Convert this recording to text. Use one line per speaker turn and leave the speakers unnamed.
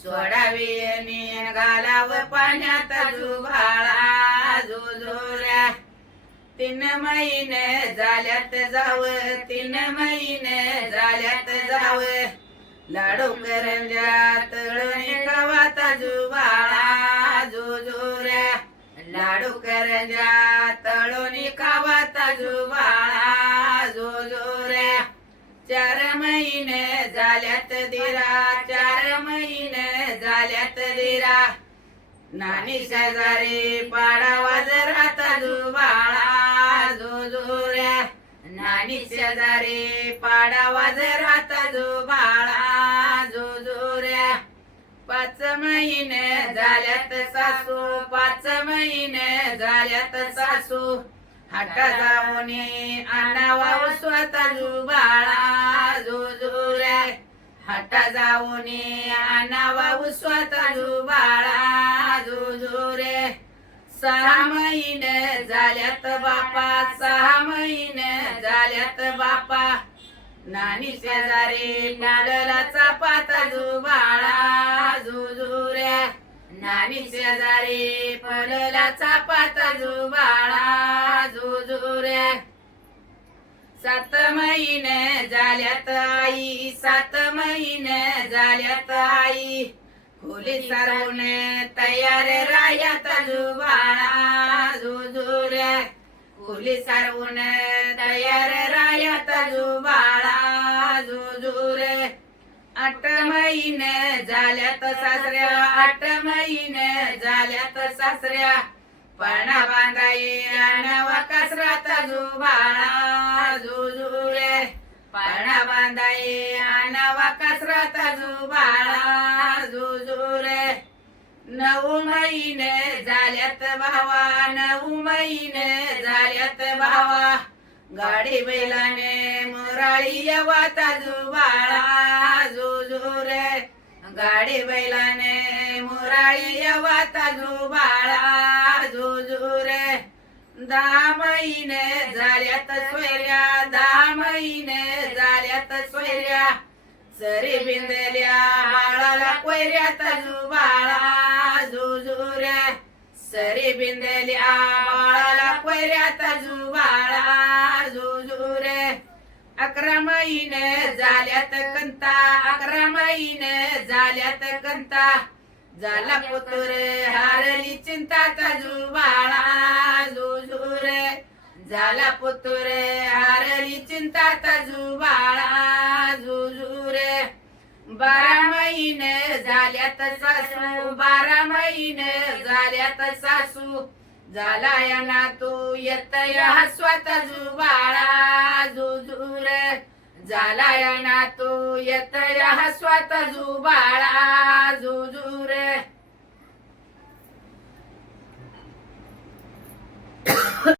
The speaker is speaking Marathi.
सोडावी येणी घालावं पाण्यात जुबाळा जुजुऱ्या. तीन महिने झाल्यात जाव तीन महिने झाल्यात जाव. लाडू करंजा तळणी गवाता जुबाळा जुजुऱ्या. लाडू करंजा तळणी कावाता जुबाळा जुजुऱ्या. चार महिने झाल्यात दिरा चार आल्यात दिरा नानी शेजारी पाडावा जरात जुबाळा जोऱ्या नानी शेजारी पाडावा जरात जुबाळा जोऱ्या पाच महिने झाल्यात सासू पाच महिने झाल्यात सासू. हाटा जाऊन आणावा स्वतः जुबाळा जुजुऱ्या हाटा जाऊन आणावा स्वतः जुबाळा जुजुरे सहा महिने झाल्यात बापा सहा महिने झाल्यात बापा. नानी शेजारी नाडलाचा चापाता जुबाळा रे नानी शेजारी पडलाचा पाता सात महिने झाल्यात आई सात महिने झाल्यात आई खोली सारवून तयार रायात जुबाळा जुजुऱ्या खोली सारवून तयार रायात जुबाळा जुजुरे. आठ महिने झाल्यात सासऱ्या आठ महिने झाल्यात सासऱ्या. पणा बांधाई आणवा कसरात जुबाळा जुजुरे पणा बांधाई आणवा कसरात जुबाळा. जुजुरे नऊ महिने झाल्यात भावा नऊ महिने झाल्यात भावा. गाडी बैलाने मुराळी यवाता जुबाळा. जुजुरे गाडी बैलाने मुराळी यवाता जुबाळा. दहा महिने झाल्यात सोयऱ्या दहा महिने झाल्यात सोयऱ्या. सरी बिंदल्या बाळाला कोयऱ्या तजू बाळा जुजुऱ्या. सरी बिंदल्या बाळाला कोयऱ्या तजू बाळा जुजुरे अकरा महिने झाल्यात कंता अकरा महिने झाल्यात कंता. झाला पुतुरे हारली चिंताचा तजू बाळा झाला पुतुर हारली चिंताचा जुबाळा जुजुरे. बारा महिने झाल्यात सासू बारा महिने झाल्यात सासू झाला या ना तू येत हसवत स्वतः जुबाळा जुजुरे. झाला या ना तू येत हसवत जुबाळा जुजू